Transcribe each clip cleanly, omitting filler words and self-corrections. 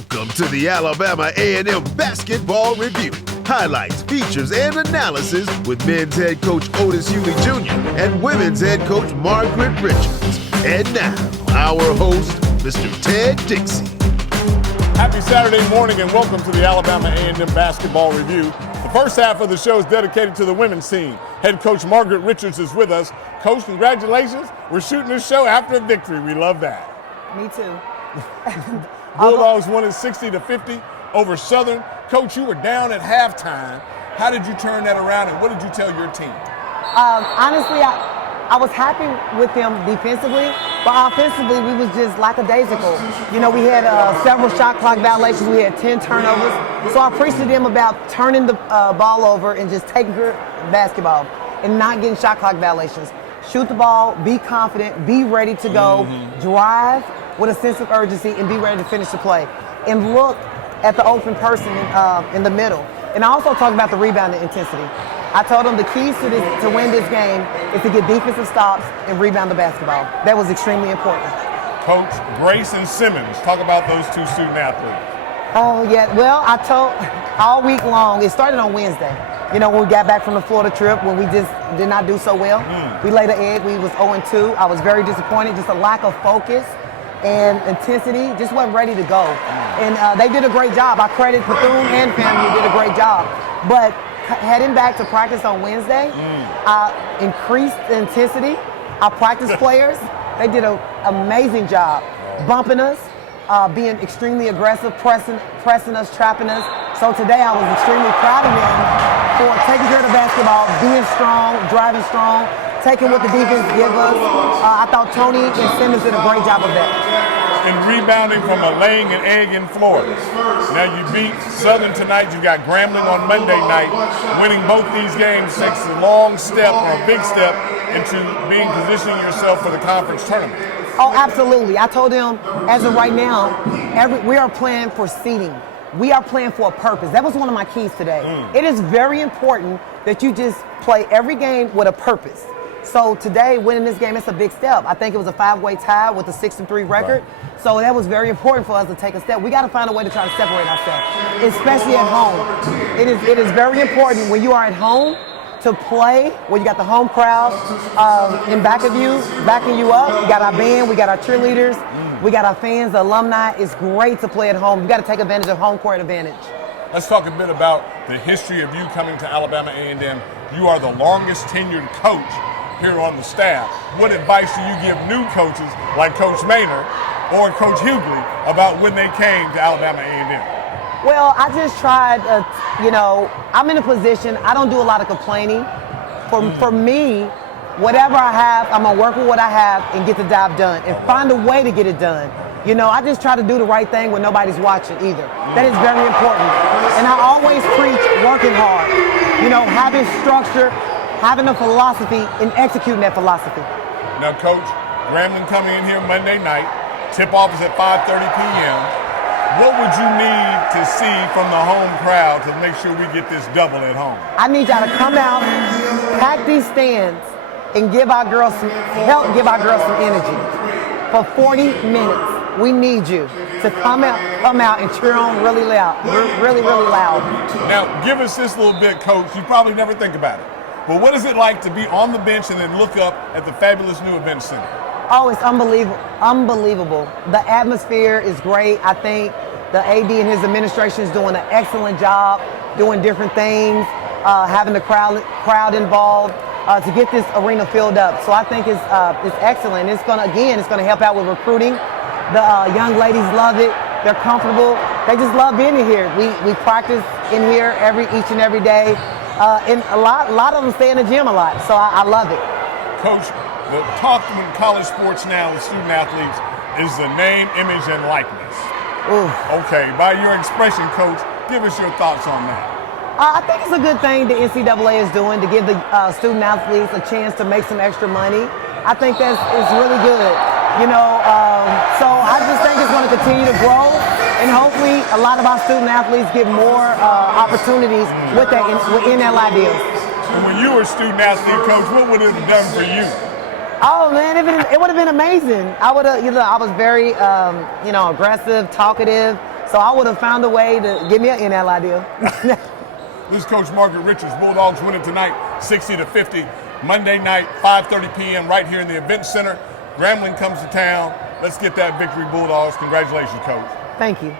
Welcome to the Alabama A&M Basketball Review. Highlights, features, and analysis with men's head coach Otis Hughley Jr. and women's head coach Margaret Richards. And now, our host, Mr. Ted Dixie. Happy Saturday morning and welcome to the Alabama A&M Basketball Review. The first half of the show is dedicated to the women's team. Head coach Margaret Richards is with us. Coach, congratulations. We're shooting this show after a victory. We love that. Me too. Bulldogs won it 60-50 over Southern. Coach, you were down at halftime. How did you turn that around and what did you tell your team? Honestly, I was happy with them defensively, but offensively we was just lackadaisical. You know, we had several shot clock violations. We had 10 turnovers. So I preached to them about turning the ball over and just taking care of basketball and not getting shot clock violations. Shoot the ball, be confident, be ready to go, drive with a sense of urgency, and be ready to finish the play. And look at the open person in the middle. And I also talked about the rebounding intensity. I told them the keys to win this game is to get defensive stops and rebound the basketball. That was extremely important. Coach, Grace and Simmons, talk about those two student athletes. Oh, yeah. Well, I told all week long, it started on Wednesday. You know, when we got back from the Florida trip, when we just did not do so well. We laid an egg. We was 0-2. I was very disappointed. Just a lack of focus and intensity. Just wasn't ready to go. And they did a great job. I credit Bethune and family did a great job. But heading back to practice on Wednesday, I increased the intensity. Our practice players, they did an amazing job bumping us, being extremely aggressive, pressing us, trapping us. So today I was extremely proud of them for taking care of the basketball, being strong, driving strong, taking what the defense give us. I thought Tony and Simmons did a great job of that. And rebounding from a laying an egg in Florida. Now you beat Southern tonight. You got Grambling on Monday night. Winning both these games takes a long step or a big step into being positioning yourself for the conference tournament. Oh, absolutely. I told them, as of right now, we are playing for seeding. We are playing for a purpose. That was one of my keys today. It is very important that you just play every game with a purpose. So today, winning this game, it's a big step. I think it was a 5-way tie with a 6-3 record. Right. So that was very important for us to take a step. We got to find a way to try to separate ourselves, especially at home. It is very important when you are at home to play, where you got the home crowd in back of you, backing you up. We got our band, we got our cheerleaders, we got our fans, the alumni. It's great to play at home. You got to take advantage of home court advantage. Let's talk a bit about the history of you coming to Alabama A&M. You are the longest tenured coach here on the staff. What advice do you give new coaches like Coach Maynard or Coach Hughley about when they came to Alabama A&M? Well, I just tried, I'm in a position, I don't do a lot of complaining. For me, whatever I have, I'm going to work with what I have and get the job done and find a way to get it done. You know, I just try to do the right thing when nobody's watching either. That is very important. And I always preach working hard, having structure, having a philosophy, and executing that philosophy. Now, Coach, Grambling coming in here Monday night. Tip-off is at 5:30 p.m. What would you need to see from the home crowd to make sure we get this double at home? I need y'all to come out, pack these stands, and help give our girls some energy. For 40 minutes, we need you to come out and cheer on really loud, really loud. Now, give us this little bit, Coach. You probably never think about it. But what is it like to be on the bench and then look up at the fabulous new event center? Oh, it's unbelievable. The atmosphere is great. I think the AD and his administration is doing an excellent job, doing different things, having the crowd involved to get this arena filled up. So I think it's excellent. It's gonna help out with recruiting. The young ladies love it. They're comfortable. They just love being in here. We practice in here each and every day. And a lot of them stay in the gym a lot, so I love it. Coach, the talk with college sports now with student athletes is the name, image, and likeness. Ooh. Okay, by your expression, Coach, give us your thoughts on that. I think it's a good thing the NCAA is doing to give the student athletes a chance to make some extra money. I think it's really good. So I just think it's going to continue to grow, and hopefully a lot of our student athletes get more opportunities with that in NLI deals. And when you were a student athlete, Coach, what would it have done for you? Oh man, it would have been amazing. I was very, aggressive, talkative. So I would have found a way to give me an NLI deal. This is Coach Margaret Richards. Bulldogs winning tonight, 60-50. Monday night, 5:30 p.m. right here in the Event Center. Grambling comes to town. Let's get that victory, Bulldogs. Congratulations, Coach. Thank you.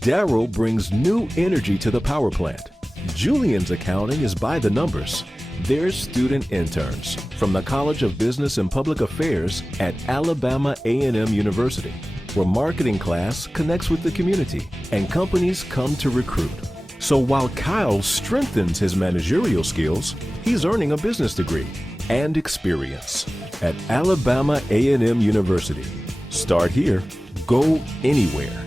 Daryl brings new energy to the power plant. Julian's accounting is by the numbers. They're student interns from the College of Business and Public Affairs at Alabama A&M University, where marketing class connects with the community and companies come to recruit. So while Kyle strengthens his managerial skills, he's earning a business degree and experience at Alabama A&M University. Start here, go anywhere.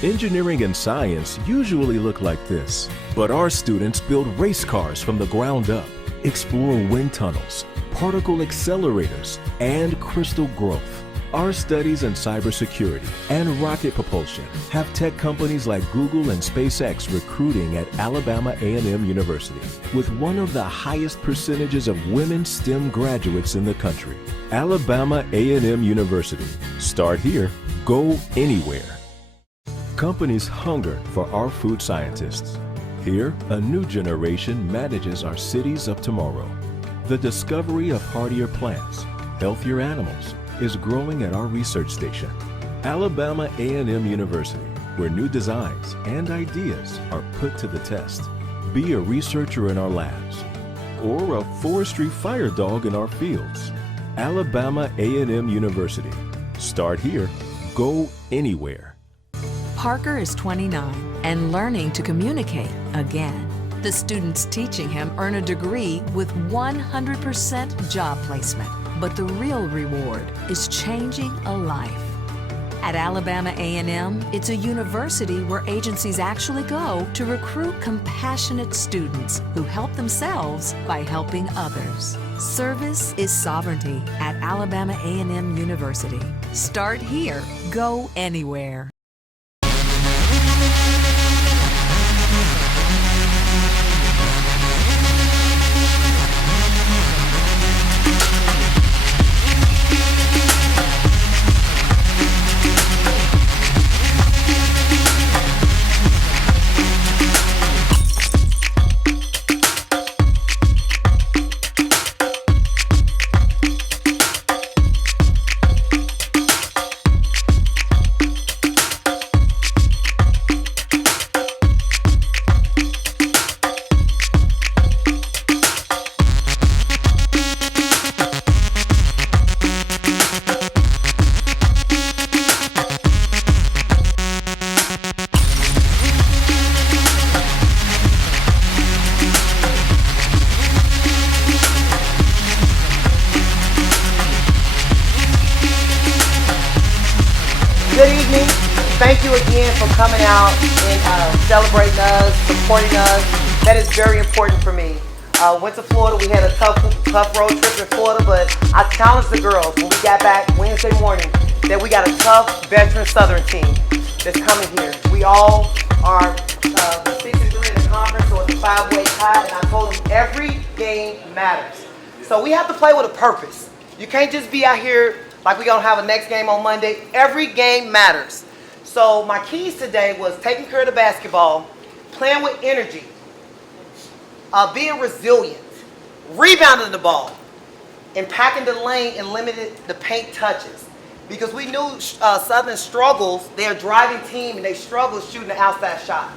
Engineering and science usually look like this, but our students build race cars from the ground up, explore wind tunnels, particle accelerators, and crystal growth. Our studies in cybersecurity and rocket propulsion have tech companies like Google and SpaceX recruiting at Alabama A&M University, with one of the highest percentages of women STEM graduates in the country. Alabama A&M University. Start here, go anywhere. Companies hunger for our food scientists. Here, a new generation manages our cities of tomorrow. The discovery of hardier plants, healthier animals, is growing at our research station, Alabama A&M University, where new designs and ideas are put to the test. Be a researcher in our labs, or a forestry fire dog in our fields. Alabama A&M University. Start here, go anywhere. Parker is 29 and learning to communicate again. The students teaching him earn a degree with 100% job placement. But the real reward is changing a life. At Alabama A&M, it's a university where agencies actually go to recruit compassionate students who help themselves by helping others. Service is sovereignty at Alabama A&M University. Start here, go anywhere. Good evening. Thank you again for coming out and celebrating us, supporting us. That is very important for me. Went to Florida. We had a tough road trip in Florida, but I challenged the girls when we got back Wednesday morning that we got a tough veteran Southern team that's coming here. We all are 6-3 in the conference, so it's a 5-way tie, and I told them every game matters. So we have to play with a purpose. You can't just be out here like we're going to have a next game on Monday. Every game matters. So my keys today was taking care of the basketball, playing with energy, being resilient, rebounding the ball, and packing the lane and limiting the paint touches. Because we knew Southern struggles, they're a driving team, and they struggle shooting the outside shot.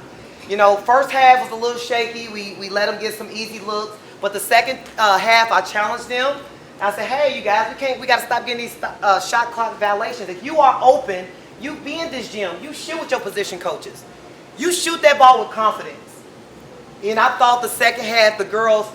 You know, first half was a little shaky. We let them get some easy looks. But the second half, I challenged them. I said, hey, you guys, we got to stop getting these shot clock violations. If you are open, you be in this gym. You shoot with your position coaches. You shoot that ball with confidence. And I thought the second half, the girls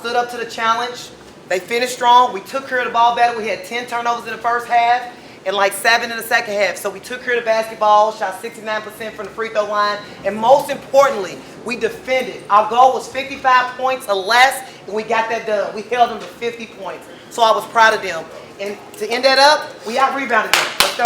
stood up to the challenge. They finished strong. We took care of the ball better. We had 10 turnovers in the first half. and like 7 in the second half. So we took care of the basketball, shot 69% from the free throw line, and most importantly, we defended. Our goal was 55 points or less, and we got that done. We held them to 50 points. So I was proud of them. And to end that up, we out-rebounded them. Let's go.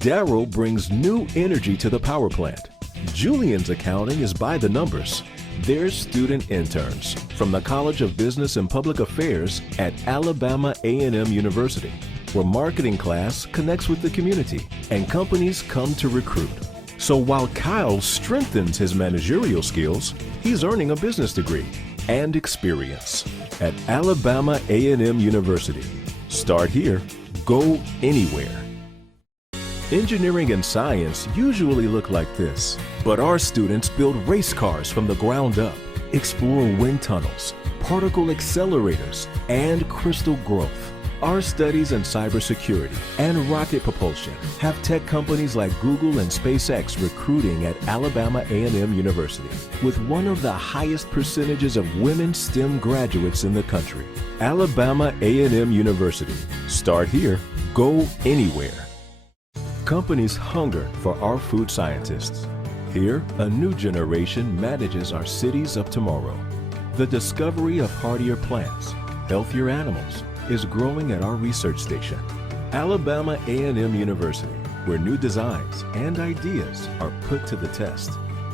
Daryl brings new energy to the power plant. Julian's accounting is by the numbers. They're student interns from the College of Business and Public Affairs at Alabama A&M University, where marketing class connects with the community and companies come to recruit. So while Kyle strengthens his managerial skills, he's earning a business degree and experience at Alabama A&M University. Start here, go anywhere. Engineering and science usually look like this, but our students build race cars from the ground up, explore wind tunnels, particle accelerators, and crystal growth. Our studies in cybersecurity and rocket propulsion have tech companies like Google and SpaceX recruiting at Alabama A&M University, with one of the highest percentages of women STEM graduates in the country. Alabama A&M University. Start here, go anywhere. Companies hunger for our food scientists. Here, a new generation manages our cities of tomorrow. The discovery of hardier plants, healthier animals, is growing at our research station, Alabama A&M University, where new designs and ideas are put to the test.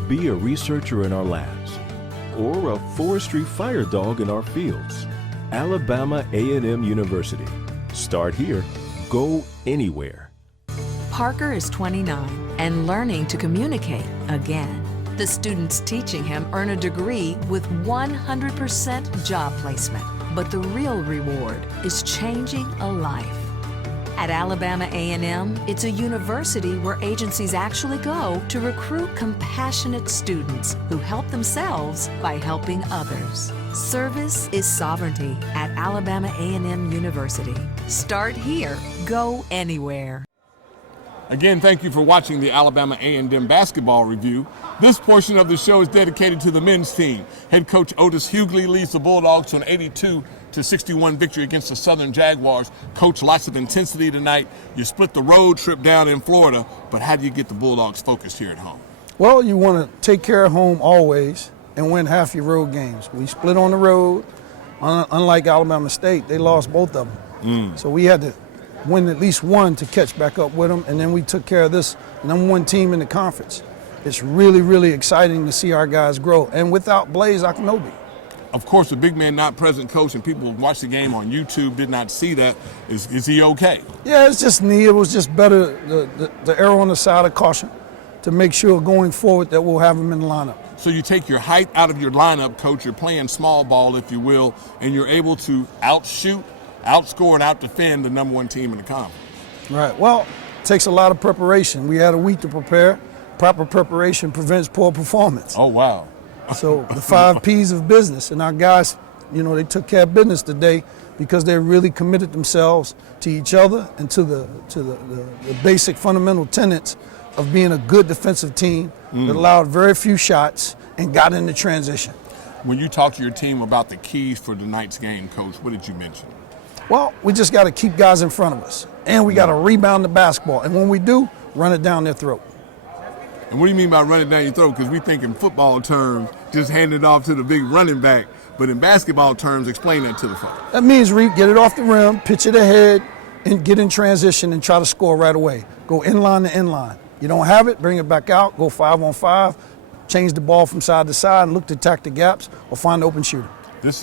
Be a researcher in our labs, or a forestry fire dog in our fields. Alabama A&M University. Start here, go anywhere. Parker is 29 and learning to communicate again. The students teaching him earn a degree with 100% job placement. But the real reward is changing a life. At Alabama A&M, it's a university where agencies actually go to recruit compassionate students who help themselves by helping others. Service is sovereignty at Alabama A&M University. Start here, go anywhere. Again, thank you for watching the Alabama A&M basketball review. This portion of the show is dedicated to the men's team. Head coach Otis Hughley leads the Bulldogs to an 82-61 victory against the Southern Jaguars. Coach, lots of intensity tonight. You split the road trip down in Florida, but how do you get the Bulldogs focused here at home? Well, you want to take care of home always and win half your road games. We split on the road. Unlike Alabama State, they lost both of them. So we had to win at least one to catch back up with them, and then we took care of this #1 team in the conference. It's really, really exciting to see our guys grow, and without Blaze Akinobi. Of course, the big man not present, coach, and people who watch the game on YouTube did not see that. Is he okay? Yeah, it's just knee. It was just better the arrow on the side of caution to make sure going forward that we'll have him in the lineup. So you take your height out of your lineup, coach. You're playing small ball, if you will, and you're able to outshoot, outscore, and outdefend the #1 team in the conference. Right. Well, it takes a lot of preparation. We had a week to prepare. Proper preparation prevents poor performance. Oh, wow. So the 5 P's of business, and our guys, they took care of business today because they really committed themselves to each other and to the basic fundamental tenets of being a good defensive team that allowed very few shots and got into transition. When you talk to your team about the keys for tonight's game, coach, what did you mention? Well, we just got to keep guys in front of us, and we got to rebound the basketball, and when we do, run it down their throat. And what do you mean by run it down your throat? Because we think in football terms, just hand it off to the big running back, but in basketball terms, explain that to the folks. That means get it off the rim, pitch it ahead, and get in transition and try to score right away. Go inline to inline. You don't have it, bring it back out, go 5-on-5, change the ball from side to side, and look to attack the gaps or find the open shooter. This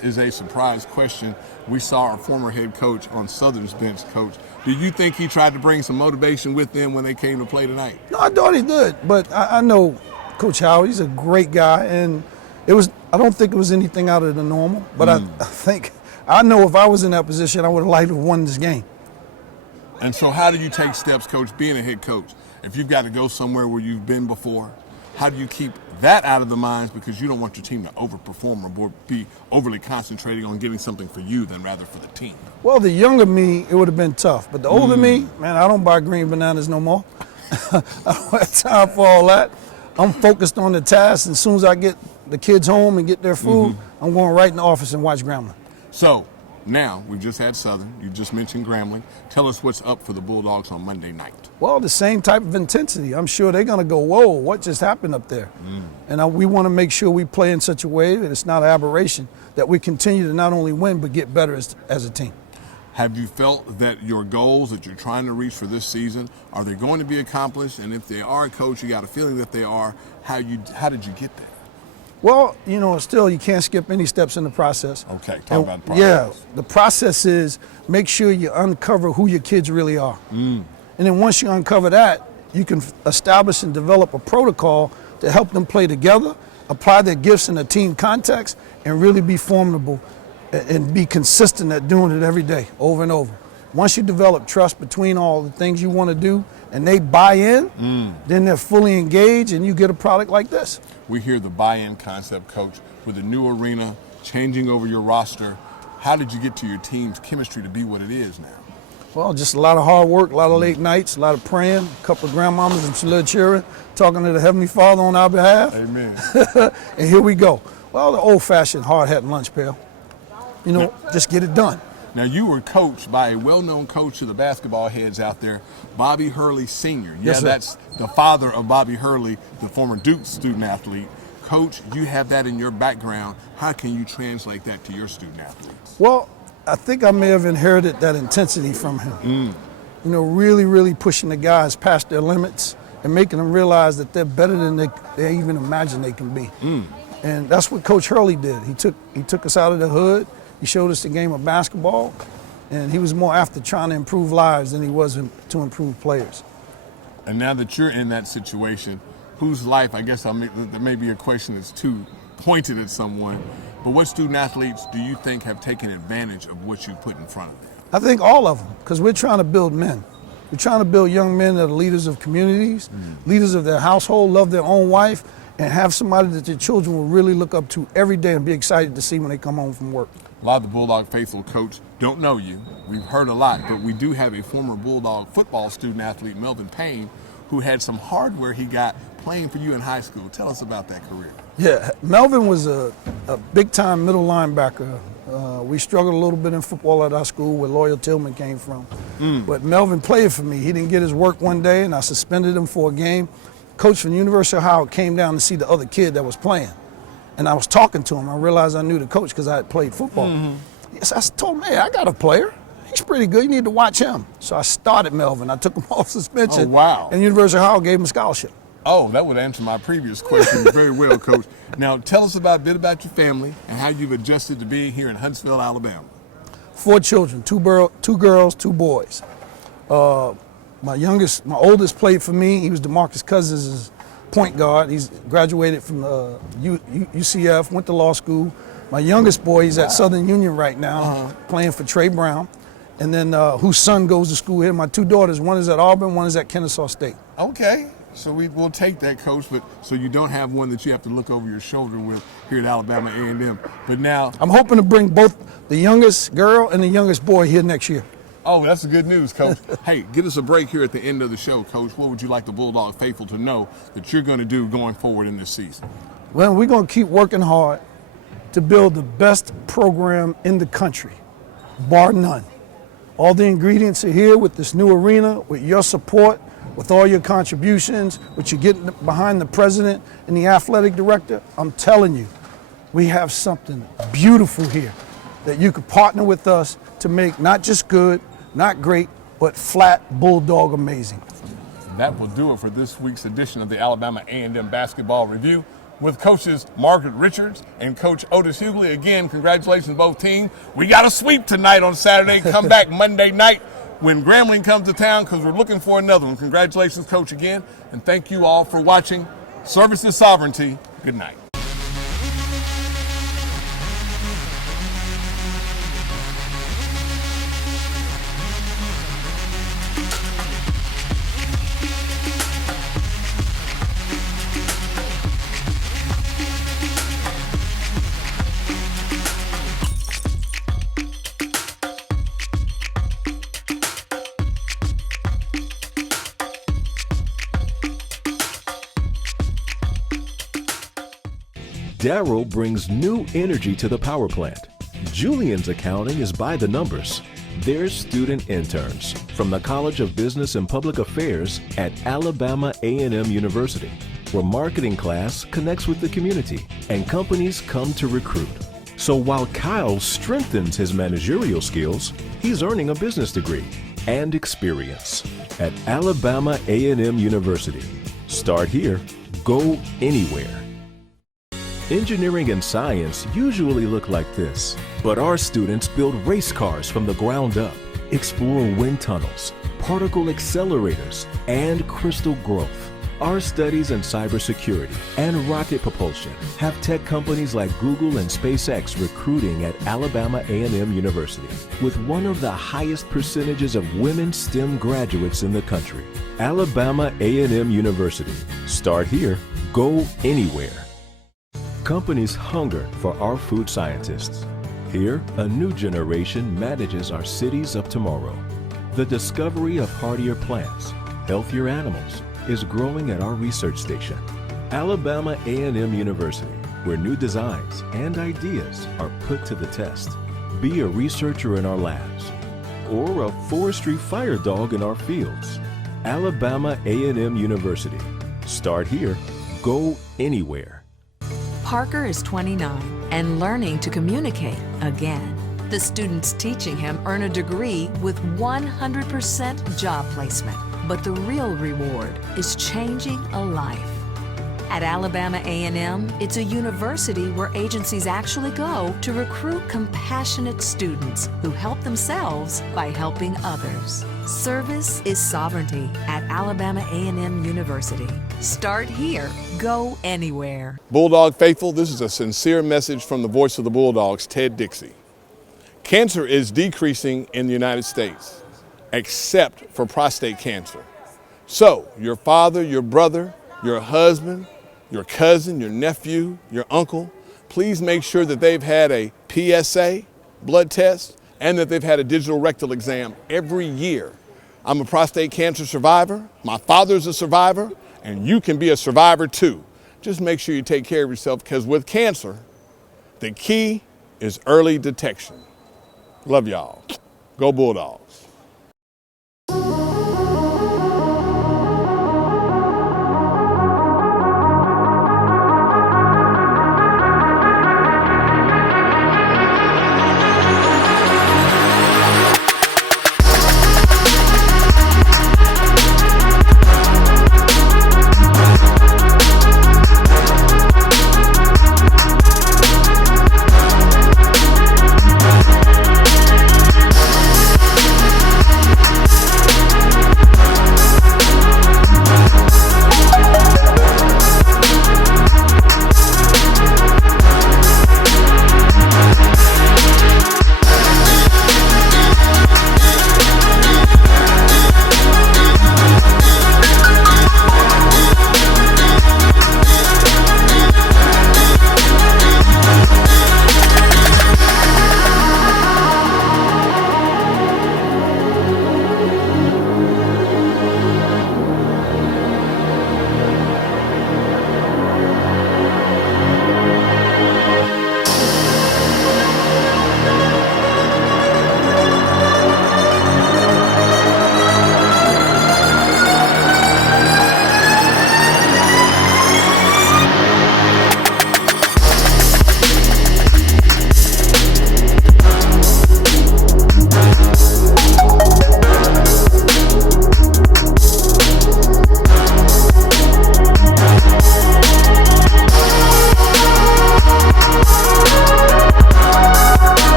is a surprise question. We saw our former head coach on Southern's bench, coach. Do you think he tried to bring some motivation with them when they came to play tonight? No, I thought he did, but I know Coach Howard, he's a great guy, and I don't think it was anything out of the normal, but I think I know if I was in that position, I would have liked to have won this game. And so how do you take steps, Coach, being a head coach? If you've got to go somewhere where you've been before, how do you keep that out of the minds, because you don't want your team to overperform or be overly concentrating on getting something for you than rather for the team? Well, the younger me, it would have been tough. But the older me, man, I don't buy green bananas no more. I don't have time for all that. I'm focused on the task, and as soon as I get the kids home and get their food, I'm going right in the office and watch Grambling. So now we've just had Southern. You just mentioned Grambling. Tell us what's up for the Bulldogs on Monday night. Well, the same type of intensity. I'm sure they're going to go, whoa, what just happened up there? And we want to make sure we play in such a way that it's not an aberration, that we continue to not only win but get better as a team. Have you felt that your goals that you're trying to reach for this season, are they going to be accomplished? And if they are, Coach, you got a feeling that they are, how did you get there? Well, you know, still you can't skip any steps in the process. Okay, talk about the process. Yeah, the process is make sure you uncover who your kids really are. And then once you uncover that, you can establish and develop a protocol to help them play together, apply their gifts in a team context, and really be formidable and be consistent at doing it every day, over and over. Once you develop trust between all the things you want to do and they buy in, then they're fully engaged and you get a product like this. We hear the buy-in concept, Coach, with the new arena, changing over your roster. How did you get to your team's chemistry to be what it is now? Well, just a lot of hard work, a lot of late nights, a lot of praying, a couple of grandmamas and some little children talking to the Heavenly Father on our behalf. Amen. And here we go. Well, the old-fashioned hard hat and lunch pail. You know, just get it done. Now, you were coached by a well-known coach to the basketball heads out there, Bobby Hurley Sr. Yes, sir. That's the father of Bobby Hurley, the former Duke student-athlete. Coach, you have that in your background. How can you translate that to your student-athletes? Well, I think I may have inherited that intensity from him. You know, really, really pushing the guys past their limits and making them realize that they're better than they even imagine they can be. And that's what Coach Hurley did. He took us out of the hood. He showed us the game of basketball, and he was more after trying to improve lives than he was to improve players. And now that you're in that situation, whose life, I guess that may be a question that's too pointed at someone, but what student athletes do you think have taken advantage of what you put in front of them? I think all of them, because we're trying to build men. We're trying to build young men that are leaders of communities, leaders of their household, love their own wife, and have somebody that their children will really look up to every day and be excited to see when they come home from work. A lot of the Bulldog faithful, Coach, don't know you. We've heard a lot, but we do have a former Bulldog football student athlete, Melvin Payne, who had some hardware he got playing for you in high school. Tell us about that career. Yeah, Melvin was a big-time middle linebacker. We struggled a little bit in football at our school where Loyal Tillman came from. But Melvin played for me. He didn't get his work one day, and I suspended him for a game. Coach from the University of Howard came down to see the other kid that was playing. And I was talking to him. I realized I knew the coach because I had played football. Yes, I told him, hey, I got a player. He's pretty good. You need to watch him. So I started Melvin. I took him off suspension. Oh, wow. And the University of Howard gave him a scholarship. Oh, that would answer my previous question very well, Coach. Now, tell us a bit about your family and how you've adjusted to being here in Huntsville, Alabama. 4 children, 2 girls, 2 boys. My oldest played for me. He was DeMarcus Cousins' point guard. He's graduated from UCF, went to law school. My youngest boy, he's at Southern Union right now, playing for Trey Brown. And then whose son goes to school here. My 2 daughters, one is at Auburn, one is at Kennesaw State. Okay, so we'll take that, Coach, but so you don't have one that you have to look over your shoulder with here at Alabama A&M. But now, I'm hoping to bring both the youngest girl and the youngest boy here next year. Oh, that's the good news, Coach. Hey, give us a break here at the end of the show, Coach. What would you like the Bulldog faithful to know that you're going to do going forward in this season? Well, we're going to keep working hard to build the best program in the country, bar none. All the ingredients are here with this new arena, with your support, with all your contributions, with you getting behind the president and the athletic director. I'm telling you, we have something beautiful here that you could partner with us to make not just good, not great, but flat Bulldog amazing. That will do it for this week's edition of the Alabama A&M Basketball Review with coaches Margaret Richards and Coach Otis Hughley. Again, congratulations both teams. We got a sweep tonight on Saturday. Come back Monday night when Grambling comes to town because we're looking for another one. Congratulations, Coach, again, and thank you all for watching. Service is sovereignty. Good night. Darryl brings new energy to the power plant. Julian's accounting is by the numbers. They're student interns from the College of Business and Public Affairs at Alabama A&M University, where marketing class connects with the community and companies come to recruit. So while Kyle strengthens his managerial skills, he's earning a business degree and experience at Alabama A&M University. Start here, go anywhere. Engineering and science usually look like this, but our students build race cars from the ground up, explore wind tunnels, particle accelerators, and crystal growth. Our studies in cybersecurity and rocket propulsion have tech companies like Google and SpaceX recruiting at Alabama A&M University, with one of the highest percentages of women STEM graduates in the country. Alabama A&M University. Start here, go anywhere. Companies hunger for our food scientists. Here, a new generation manages our cities of tomorrow. The discovery of hardier plants, healthier animals, is growing at our research station, Alabama A&M University, where new designs and ideas are put to the test. Be a researcher in our labs, or a forestry fire dog in our fields. Alabama A&M University. Start here, go anywhere. Parker is 29 and learning to communicate again. The students teaching him earn a degree with 100% job placement. But the real reward is changing a life. At Alabama A&M, it's a university where agencies actually go to recruit compassionate students who help themselves by helping others. Service is sovereignty at Alabama A&M University. Start here, go anywhere. Bulldog faithful, this is a sincere message from the voice of the Bulldogs, Ted Dixie. Cancer is decreasing in the United States, except for prostate cancer. So, your father, your brother, your husband, your cousin, your nephew, your uncle, please make sure that they've had a PSA blood test and that they've had a digital rectal exam every year. I'm a prostate cancer survivor, my father's a survivor, and you can be a survivor too. Just make sure you take care of yourself, because with cancer, the key is early detection. Love y'all. Go Bulldogs.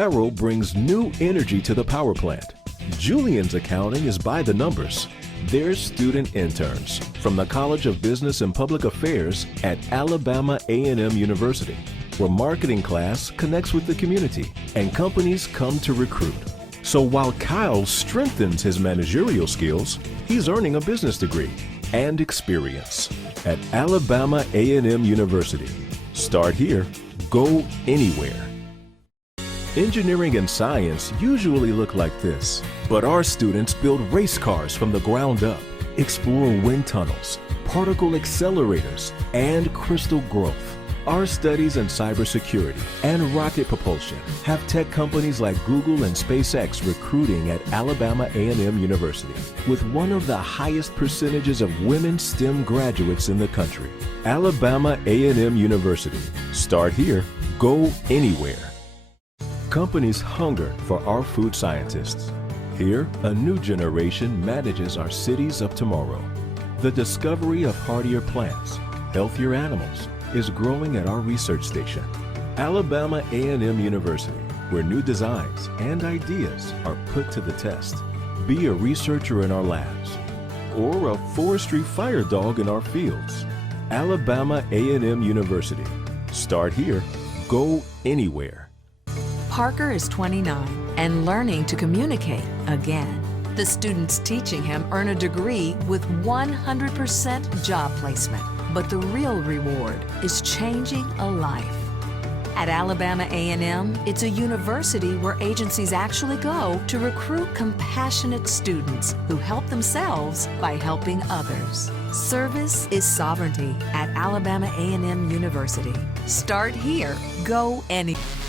Darryl brings new energy to the power plant. Julian's accounting is by the numbers. They're student interns from the College of Business and Public Affairs at Alabama A&M University, where marketing class connects with the community and companies come to recruit. So while Kyle strengthens his managerial skills, he's earning a business degree and experience at Alabama A&M University. Start here, go anywhere. Engineering and science usually look like this, but our students build race cars from the ground up, explore wind tunnels, particle accelerators, and crystal growth. Our studies in cybersecurity and rocket propulsion have tech companies like Google and SpaceX recruiting at Alabama A&M University, with one of the highest percentages of women STEM graduates in the country. Alabama A&M University. Start here, go anywhere. Companies hunger for our food scientists. Here, a new generation manages our cities of tomorrow. The discovery of hardier plants, healthier animals, is growing at our research station, Alabama A&M University, where new designs and ideas are put to the test. Be a researcher in our labs, or a forestry fire dog in our fields. Alabama A&M University. Start here, go anywhere. Parker is 29 and learning to communicate again. The students teaching him earn a degree with 100% job placement. But the real reward is changing a life. At Alabama A&M, it's a university where agencies actually go to recruit compassionate students who help themselves by helping others. Service is sovereignty at Alabama A&M University. Start here, go anywhere.